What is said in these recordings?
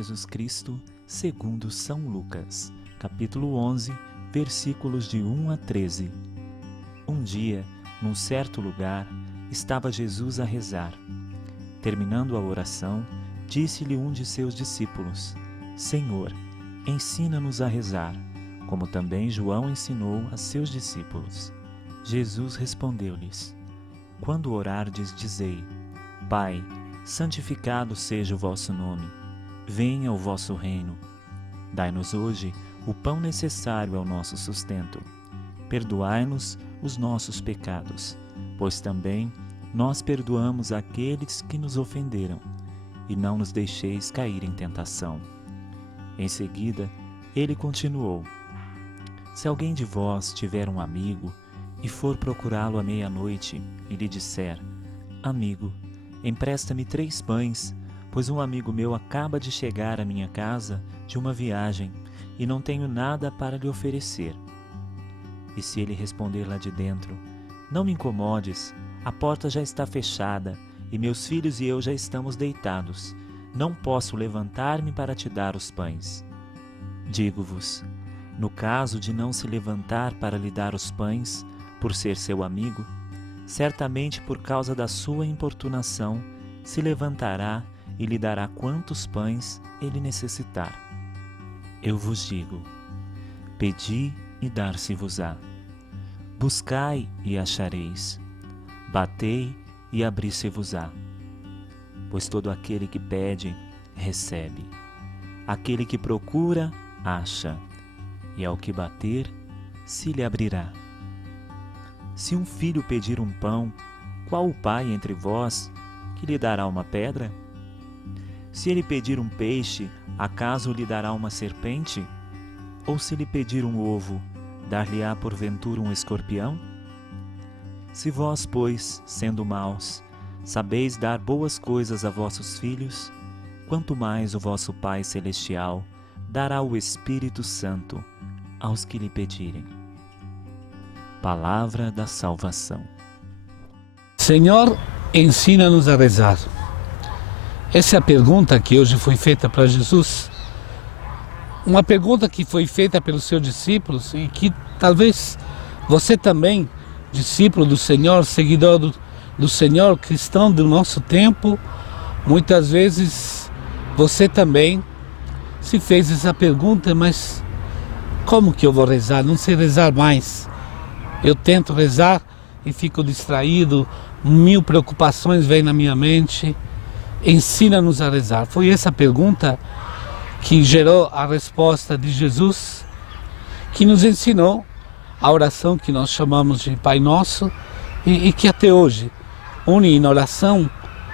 Jesus Cristo, segundo São Lucas, capítulo 11, versículos de 1 a 13. Um dia, num certo lugar, estava Jesus a rezar. Terminando a oração, disse-lhe um de seus discípulos: Senhor, ensina-nos a rezar, como também João ensinou a seus discípulos. Jesus respondeu-lhes: Quando orardes, dizei: Pai, santificado seja o vosso nome, venha o vosso reino. Dai-nos hoje o pão necessário ao nosso sustento. Perdoai-nos os nossos pecados, pois também nós perdoamos aqueles que nos ofenderam, e não nos deixeis cair em tentação. Em seguida, ele continuou: Se alguém de vós tiver um amigo e for procurá-lo à meia-noite e lhe disser: Amigo, empresta-me 3 pães, pois um amigo meu acaba de chegar à minha casa de uma viagem e não tenho nada para lhe oferecer. E se ele responder lá de dentro: Não me incomodes, a porta já está fechada e meus filhos e eu já estamos deitados, não posso levantar-me para te dar os pães. Digo-vos, no caso de não se levantar para lhe dar os pães, por ser seu amigo, certamente por causa da sua importunação, se levantará e lhe dará quantos pães ele necessitar. Eu vos digo: pedi e dar-se-vos-á. Buscai e achareis. Batei e abrir-se-vos-á. Pois todo aquele que pede, recebe. Aquele que procura, acha. E ao que bater, se lhe abrirá. Se um filho pedir um pão, qual o pai entre vós que lhe dará uma pedra? Se ele pedir um peixe, acaso lhe dará uma serpente? Ou se lhe pedir um ovo, dar-lhe-á porventura um escorpião? Se vós, pois, sendo maus, sabeis dar boas coisas a vossos filhos, quanto mais o vosso Pai Celestial dará o Espírito Santo aos que lhe pedirem. Palavra da salvação. Senhor, ensina-nos a rezar. Essa é a pergunta que hoje foi feita para Jesus. Uma pergunta que foi feita pelos seus discípulos e que talvez você também, discípulo do Senhor, seguidor do Senhor, cristão do nosso tempo, muitas vezes você também se fez essa pergunta: mas como que eu vou rezar? Não sei rezar mais. Eu tento rezar e fico distraído, 1000 preocupações vêm na minha mente. Ensina-nos a rezar. Foi essa pergunta que gerou a resposta de Jesus, que nos ensinou a oração que nós chamamos de Pai Nosso e que até hoje une em oração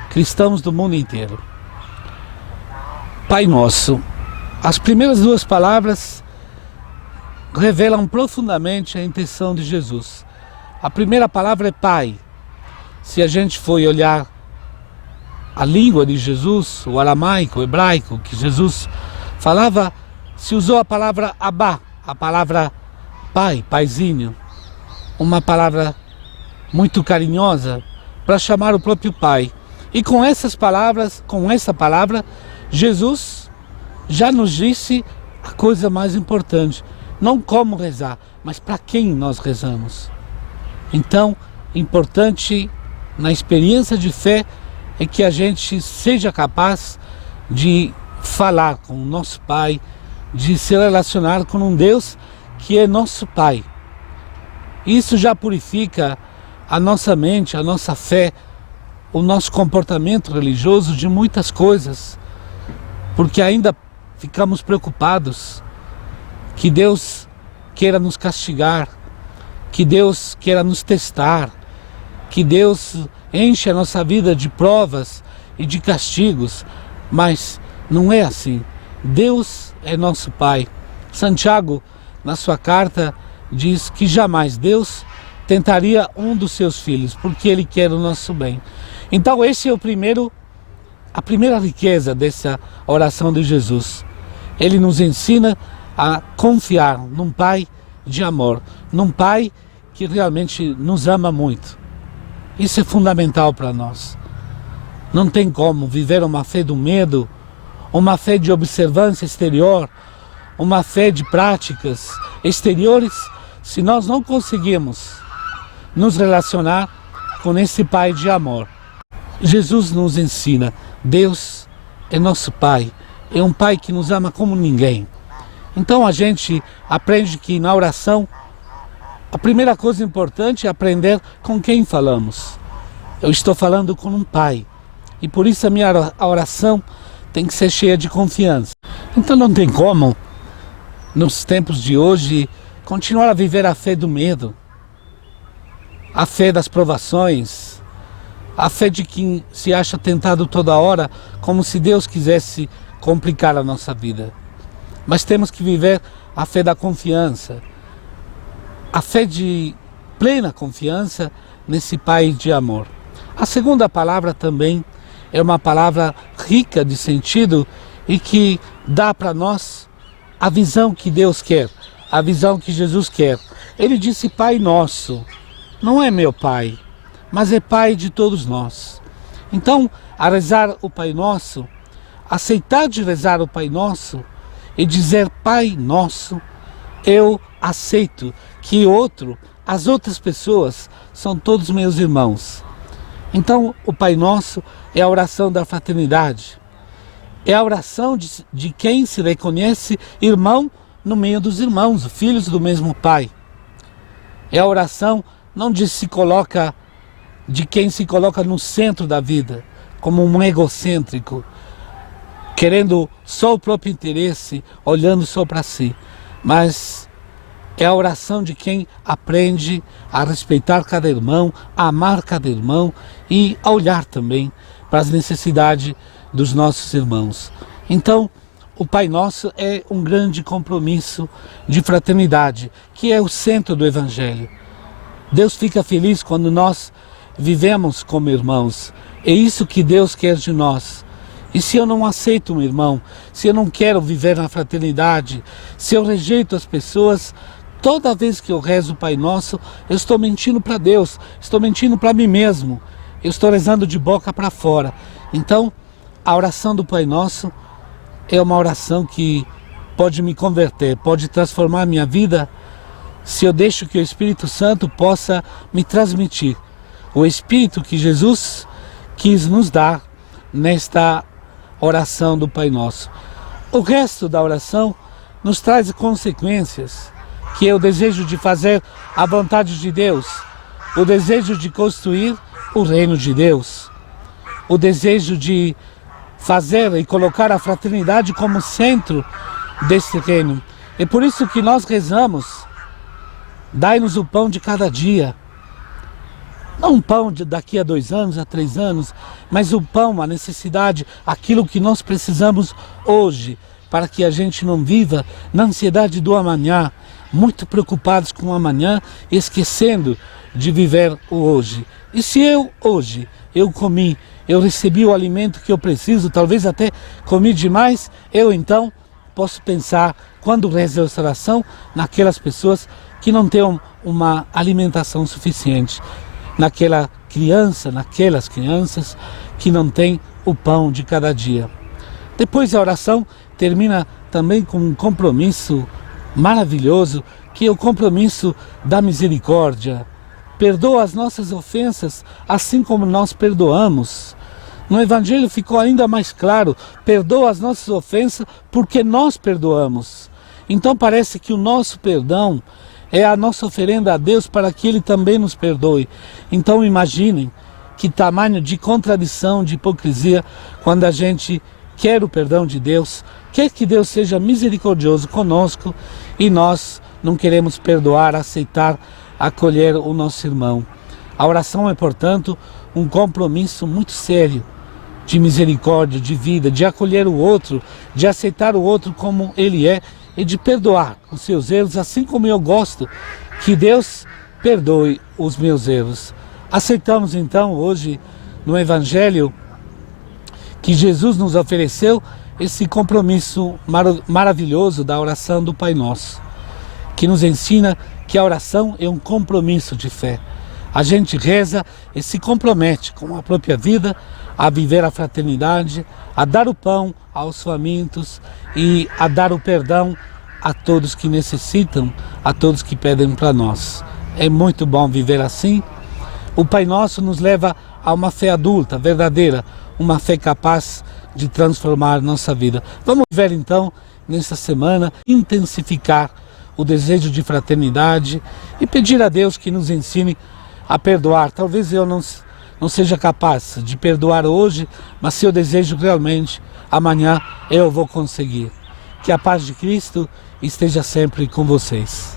cristãos do mundo inteiro. Pai Nosso. As primeiras 2 palavras revelam profundamente a intenção de Jesus. A primeira palavra é Pai. Se a gente for olhar a língua de Jesus, o aramaico, o hebraico, que Jesus falava, se usou a palavra Abá, a palavra pai, paizinho, uma palavra muito carinhosa para chamar o próprio Pai. E com essas palavras, com essa palavra, Jesus já nos disse a coisa mais importante, não como rezar, mas para quem nós rezamos. Então, importante na experiência de fé é que a gente seja capaz de falar com o nosso Pai, de se relacionar com um Deus que é nosso Pai. Isso já purifica a nossa mente, a nossa fé, o nosso comportamento religioso de muitas coisas, porque ainda ficamos preocupados que Deus queira nos castigar, que Deus queira nos testar, que Deus enche a nossa vida de provas e de castigos, mas não é assim. Deus é nosso Pai. Santiago, na sua carta, diz que jamais Deus tentaria um dos seus filhos, porque Ele quer o nosso bem. Então esse é a primeira riqueza dessa oração de Jesus. Ele nos ensina a confiar num Pai de amor, num Pai que realmente nos ama muito. Isso é fundamental para nós. Não tem como viver uma fé do medo, uma fé de observância exterior, uma fé de práticas exteriores, se nós não conseguimos nos relacionar com esse Pai de amor. Jesus nos ensina, Deus é nosso Pai, é um Pai que nos ama como ninguém. Então a gente aprende que na oração, a primeira coisa importante é aprender com quem falamos. Eu estou falando com um Pai, e por isso a minha oração tem que ser cheia de confiança. Então não tem como, nos tempos de hoje, continuar a viver a fé do medo, a fé das provações, a fé de quem se acha tentado toda hora, como se Deus quisesse complicar a nossa vida. Mas temos que viver a fé da confiança, a fé de plena confiança nesse Pai de amor. A segunda palavra também é uma palavra rica de sentido e que dá para nós a visão que Deus quer, a visão que Jesus quer. Ele disse Pai Nosso, não é meu Pai, mas é Pai de todos nós. Então, a rezar o Pai Nosso, aceitar de rezar o Pai Nosso e dizer Pai Nosso, eu aceito que as outras pessoas são todos meus irmãos. Então, o Pai Nosso é a oração da fraternidade. É a oração de quem se reconhece irmão no meio dos irmãos, filhos do mesmo Pai. É a oração não de quem se coloca no centro da vida, como um egocêntrico, querendo só o próprio interesse, olhando só para si. Mas é a oração de quem aprende a respeitar cada irmão, a amar cada irmão e a olhar também para as necessidades dos nossos irmãos. Então, o Pai Nosso é um grande compromisso de fraternidade, que é o centro do Evangelho. Deus fica feliz quando nós vivemos como irmãos. É isso que Deus quer de nós. E se eu não aceito um irmão, se eu não quero viver na fraternidade, se eu rejeito as pessoas, toda vez que eu rezo o Pai Nosso, eu estou mentindo para Deus, estou mentindo para mim mesmo, eu estou rezando de boca para fora. Então, a oração do Pai Nosso é uma oração que pode me converter, pode transformar a minha vida, se eu deixo que o Espírito Santo possa me transmitir o Espírito que Jesus quis nos dar nesta oração do Pai Nosso. O resto da oração nos traz consequências, que é o desejo de fazer a vontade de Deus, o desejo de construir o reino de Deus, o desejo de fazer e colocar a fraternidade como centro desse reino. É por isso que nós rezamos, dai-nos o pão de cada dia. Não um pão de daqui a 2 anos, a 3 anos, mas o pão, a necessidade, aquilo que nós precisamos hoje, para que a gente não viva na ansiedade do amanhã, muito preocupados com o amanhã, esquecendo de viver o hoje. E se hoje eu comi, eu recebi o alimento que eu preciso, talvez até comi demais, eu então posso pensar, quando rezo essa oração, naquelas pessoas que não têm uma alimentação suficiente, naquelas crianças que não têm o pão de cada dia. Depois a oração termina também com um compromisso maravilhoso, que é o compromisso da misericórdia. Perdoa as nossas ofensas, assim como nós perdoamos. No Evangelho ficou ainda mais claro, perdoa as nossas ofensas porque nós perdoamos. Então parece que o nosso perdão é a nossa oferenda a Deus para que Ele também nos perdoe. Então imaginem que tamanho de contradição, de hipocrisia, quando a gente quer o perdão de Deus, quer que Deus seja misericordioso conosco e nós não queremos perdoar, aceitar, acolher o nosso irmão. A oração é, portanto, um compromisso muito sério de misericórdia, de vida, de acolher o outro, de aceitar o outro como ele é e de perdoar os seus erros, assim como eu gosto que Deus perdoe os meus erros. Aceitamos então hoje no Evangelho que Jesus nos ofereceu esse compromisso maravilhoso da oração do Pai Nosso, que nos ensina que a oração é um compromisso de fé. a gente reza e se compromete com a própria vida a viver a fraternidade, a dar o pão aos famintos e a dar o perdão a todos que necessitam, a todos que pedem para nós. É muito bom viver assim. O Pai Nosso nos leva a uma fé adulta, verdadeira, uma fé capaz de transformar nossa vida. Vamos viver então, nessa semana, intensificar o desejo de fraternidade e pedir a Deus que nos ensine a perdoar. Talvez eu não seja capaz de perdoar hoje, mas se eu desejo realmente, amanhã eu vou conseguir. Que a paz de Cristo esteja sempre com vocês.